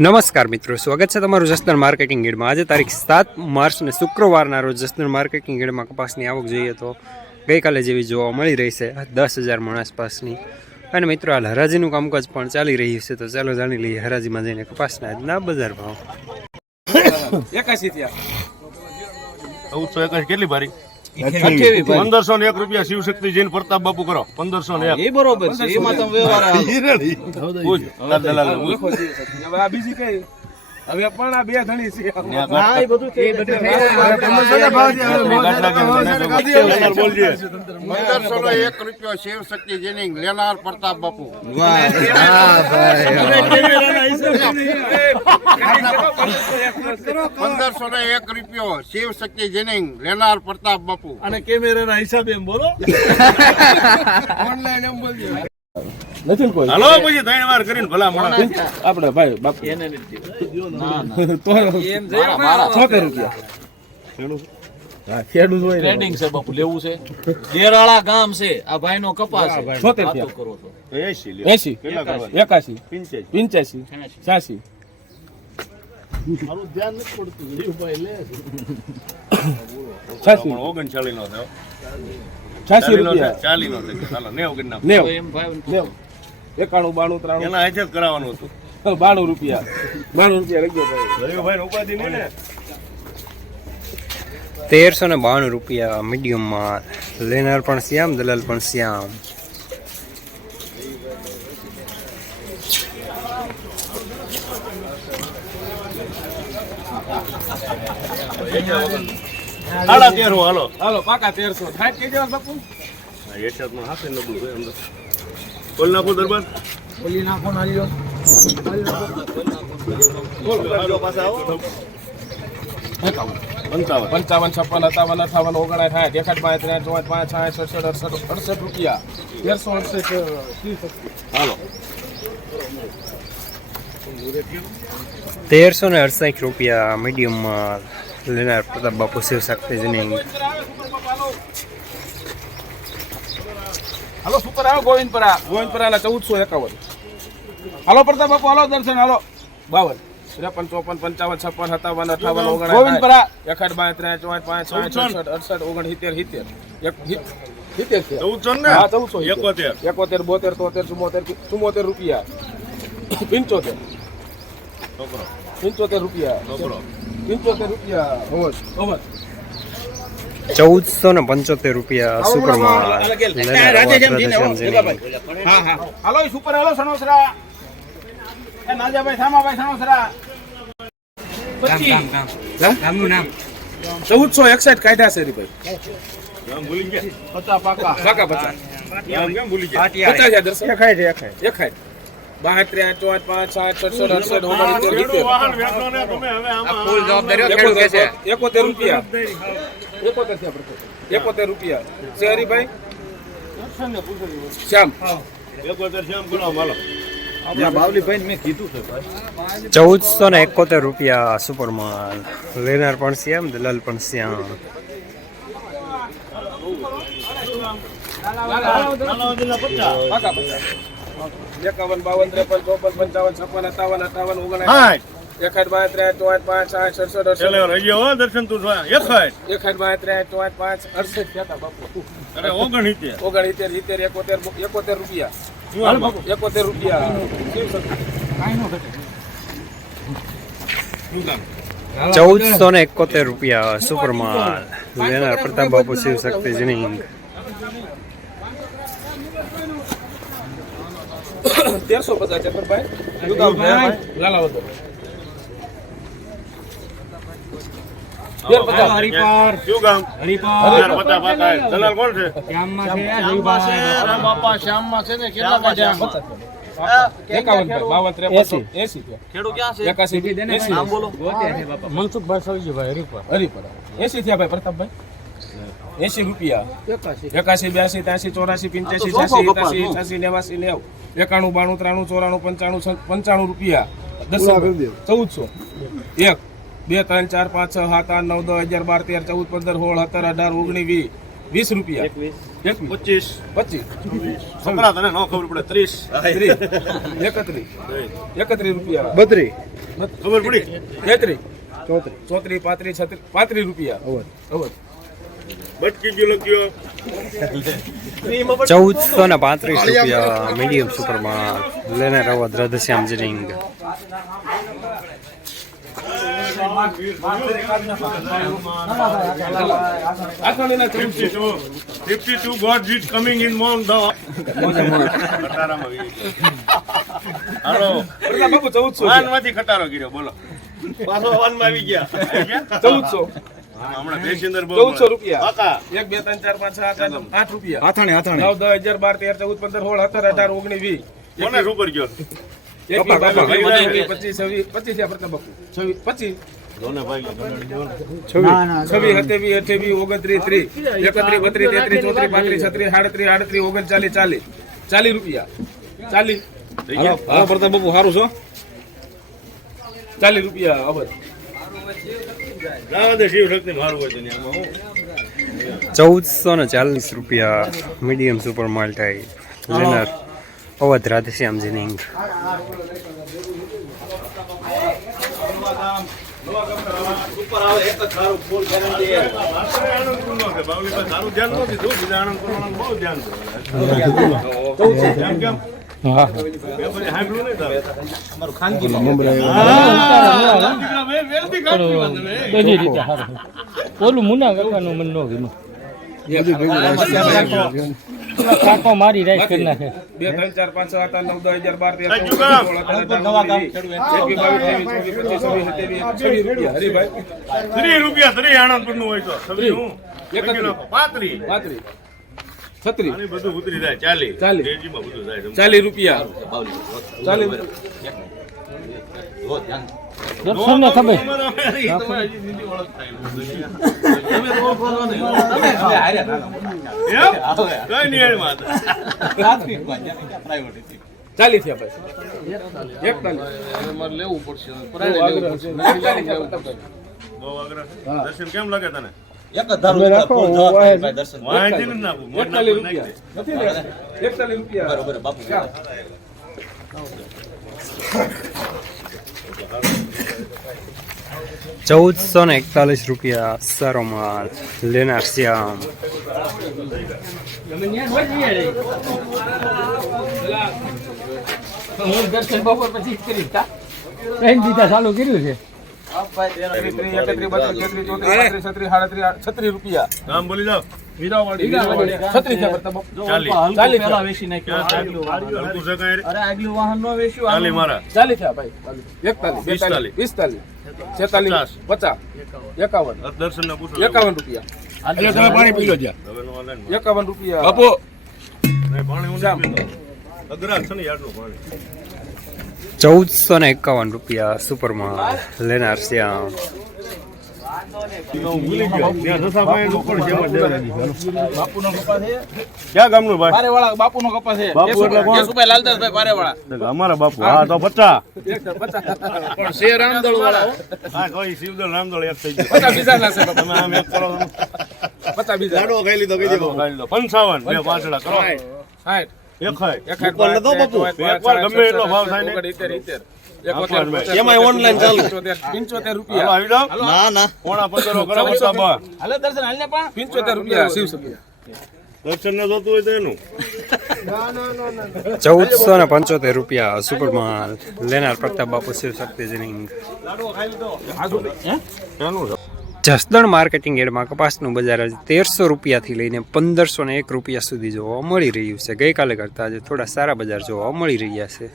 નમસ્કાર મિત્રો, સ્વાગત છે તમારું જસદણ માર્કેટિંગ ગેડમાં। આજે તારીખ 7 માર્ચ ને શુક્રવારના રોજ જસદણ માર્કેટિંગ ગેડમાં કપાસની આવક જોઈએ તો ગઈકાલે જેવી જોવા મળી રહી છે 10,000 મણ આસપાસની। અને મિત્રો હાલ હરાજીનું કામકાજ પણ ચાલી રહ્યું છે, તો ચાલો જાણી લઈએ હરાજીમાં જઈને કપાસના આજના બજાર ભાવ। 81 થયા 1421 કેટલી ભારી 1501 રૂપિયા શિવશક્તિ જૈન પ્રતાપ બાપુ કરો 1501 એ બરોબર છે એમાં તમે વ્યવહાર હવે આ બીજી કઈ હવે પણ આ બે ધણી છે હા એ બધું થઈ ગયું 1501 રૂપિયા શિવશક્તિ જૈન લેનાર પ્રતાપ બાપુ। વાહ ભાઈ, 1501 રૂપિયો શિવશક્તિ જૈન લેનાર પ્રતાપ બાપુ। અને કેમેરાના હિસાબે એમ બોલો ઓનલાઈન એમ બોલજો નથી કોઈ હાલો પછી ત્રણ વાર કરીને ભલા માણસ આપણે ભાઈ બાપુ એને ના તો એમ જઈ મારા 70 રૂપિયા હા ખેડૂત હોય ટ્રેડિંગ છે બાપુ, લેવું છે દેરાળા ગામ છે, આ ભાઈનો કપાસ છે 70 રૂપિયા કરો છો 80 કેટલા કરવા 81 85 85 મારું ધ્યાન નથી પડતું જીવભાઈ લે 39 નો થયો 86 રૂપિયા 40 નો થયો હાલો 90 કરી નાખો 90 એમ ભાઈ 91 92 93 એના હાથે જ કરાવવાનું હતું 92 રૂપિયા 92 રૂપિયા લઈ ગયો ભાઈ ભાઈ ઉપાધિ નહીં ને। 1392 રૂપિયા મીડિયમમાં, લેનાર પણ શ્યામ, દલાલ પણ શ્યામ। હાલા 13 હાલો હાલો પાકા 1300 થાય કે જવા બાપુ હેઠળ નો હાથે નબળું હોય અંદર બોલ નાખો દરબાર બોલી નાખો નાલ્યો હાલો પાછા આવો 55 55 56 57 58 59 61 રૂપિયા 1368 હાલો 1368 રૂપિયા મીડિયમમાં, લેનાર પ્રતાપ બાપુ શિવશક્તિ જૈન। હાલો સુપર આવો ગોવિંદપરા 1451 હાલો પ્રતાપ બાપુ હાલો દર્શન હાલો 52 53 54 55 56 57 58 59 ગોવિંદપરા 61 62 63 65 69 14 ને હા 1471 71 72 73 74 રૂપિયા 75 છોકરો 75 રૂપિયા છોકરો 75 રૂપિયા હોજ 1475 રૂપિયા સુપરમાં, લેનાર હા હા હાલો સુપર હાલો સણોસરા એ નાજાભાઈ થામાભાઈ સણોસરા ગામનું નામ 1461 કાઢ્યા છે ભાઈ નામ ભૂલી ગયા 50 પાકા 50 નામ કેમ ભૂલી ગયા 50 દર્શન 61 72 54 65 67 વાહન વેચો ને તમે હવે આમાં ફૂલ જવાબદારીઓ ખેડૂત કે છે 71 રૂપિયા 71 રૂપિયા છે હરીભાઈ શ્યામ 71 શ્યામ બોલાવો હાલો 1471 રૂપિયા સુપરમાં, લેનાર પણ શ્યામ, દલાલ પણ શ્યામ। પાકા 51 52 53 54 55 56 57 58 હા 61 62 63 65 66 ચલે રહીયો હો દર્શન તું 61 61 62 65 68 થયા બાપુ અરે 69 69 71 રૂપિયા 71 રૂપિયા કાઈ નો ઘટે 1471 રૂપિયા સુપરમાં, લેનાર પ્રતાપ બાપુ શિવશક્તિ જૈન। 1350 ચક્કરભાઈ યુગાભાઈ લાલાવદર હરિપાર શું ગામ હરિપાર પતા પાકા દલાલ કોણ છે બાપા શ્યામમાં છે ને કેટલા કાઢ્યા 51 52 80 ખેડૂત ક્યાં છે 81 નામ બોલો મનસુખભાઈ સવજીભાઈ હરિપાર 80 થયા ભાઈ પ્રતાપભાઈ 80 રૂપિયા 81 82 83 84 85 86 87 90 91 92 93 94 95 95 રૂપિયા 1400 1 2 3 4 5 6 7 8 9 10 11 12 13 14 15 16 17 18 19 20 20 રૂપિયા 21 25 25 છોકરા તને ન ખબર પડે 30 31 રૂપિયા 32 ખબર પડી 33 34 35 35 રૂપિયા અવધ બટકી ગયો લખ્યો 1435 રૂપિયા મીડિયમ સુપરમાં લેનાર અવધ રાધેશ્યામ જીનિંગ. આથાણીના 52 God is coming in mon the ખટારામાં હાલો પ્રતાપ બાપુ 1400 વાનમાંથી ખટારો કર્યો બોલો પાછો વાનમાં આવી ગયા 1400 હમણાં પેસેન્જર 1400 રૂપિયા કાકા 1 2 3 4 5 6 8 રૂપિયા હાથાણી 9 10 11 12 13 14 15 16 17 18 19 20 કોને શું કરી ગયો 21 22 23 25 થયા પ્રતાપ બાપુ 26 જોને ભાઈ 26 27 28 29 30 31 32 33 34 35 36 37 38 39 40 રૂપિયા 40 થઈ ગયા હા પ્રતાપ બાપુ સારું છો 40 રૂપિયા અવધ રાવા દે શિવ શક્તિ મારું હોય તો આમાં હું 1440 રૂપિયા મીડિયમ સુપર માલ્ટાઈ લેનાર અવધ રાધેશ્યામ જીનિંગ. તારું ધ્યાન નથી જો બીજા આનંદ કરવાનું બહુ ધ્યાન કેમ હાંભળ્યું નહીં તારે ઓલું મુના કાકાનું મન નો ગયું કાકો મારી રાઈસ કરી નાખે 2 3 4 5 6 8 9 10 11 આ જુગામ. 12 હરીભાઈ 30 રૂપિયા 30 આણંદપુર નું હોય તો સબ્જી હું 31 35 36 36 આની બધું ઉતરી જાય 40 40. તેજીમાં બધું જાય 40 રૂપિયા 40 દર્શન ને ખબર કઈ નહીં એમાં. 40 થયા ભાઈ 41 બહુ આગ્રહ. દર્શન કેમ લાગે તને એક જ ધારું દર્શન વાંચી નથી નાખું મોઢ 41 નાખી રૂપિયા દે. નથી ને 41 રૂપિયા બરોબર બાપુ ₹1441 રૂપિયા સારો માલ લેનાર શ્યામ. હું દર્શન બપોર પછી જ કરીશ કા ટ્રેન દીધા ચાલુ કર્યું છે 36 રૂપિયા નામ બોલી જાઓ. વીરાવાડી 36 થયા પ્રતાપ બાપુ. 40 40 પેલા વેચી નાખ્યો હલકું છે કાંઈ રે? અરે આગલું વાહન નો વેચ્યું 40 મારા 40 થયા ભાઈ 41 42 45 46 50 51 દર્શન ને પૂછો 51 રૂપિયા એટલે તમે પાણી પી લો જ્યાં હવે નો ઓનલાઈન 51 રૂપિયા બાપુ નહીં, પાણી હું નથી પીતો. અઘરા છે ને યારનું પાણી. ₹1451 રૂપિયા સુપર માલ લેનાર શ્યામ. હું ભૂલી ગયો. ત્યાં જસાભાઈ નું પણ છે, એમાં દેવરાજી. બાપુનો કપાસ છે ક્યાં ગામનું ભાઈ? પારેવાળા બાપુનો કપાસ છે બાપુ એટલે કોણ? કેશુભાઈ લાલદાસભાઈ પારેવાળા અમારા બાપુ. હા તો 50. પણ શેર રામદળ વાળા હા કોઈ શિવદળ રામદળ એક થઈ ગયું. 50 બીજા ના છે તમે આમ એક કરો. 50 બીજા ખાઈ લીધો કહી દો. 55 બે પાછળા કરો. 60 એક ખાય. ઉપર નતો બાપુ એકવાર ગમે એટલો ભાવ થાય ને. 71 એમાંય online ચાલુ. 75 હાલો, રૂપિયા આવી જાઓ. ના ના પોણા 15 કરો બતા બા. હાલે દર્શન હાલને પણ 75 રૂપિયા શિવ સભ્ય દર્શન ન જોતું હોય તો એનું. 1475 રૂપિયા સુપર માલ લેનાર પ્રતાપ બાપુ શિવ શક્તિ જીનિંગ. જસદણ માર્કેટિંગ યાર્ડમાં કપાસનું બજાર આજે 1300 રૂપિયાથી લઈને 1501 રૂપિયા સુધી જોવા મળી રહ્યું છે. ગઈકાલે કરતાં આજે થોડા સારા બજાર જોવા મળી રહ્યા છે.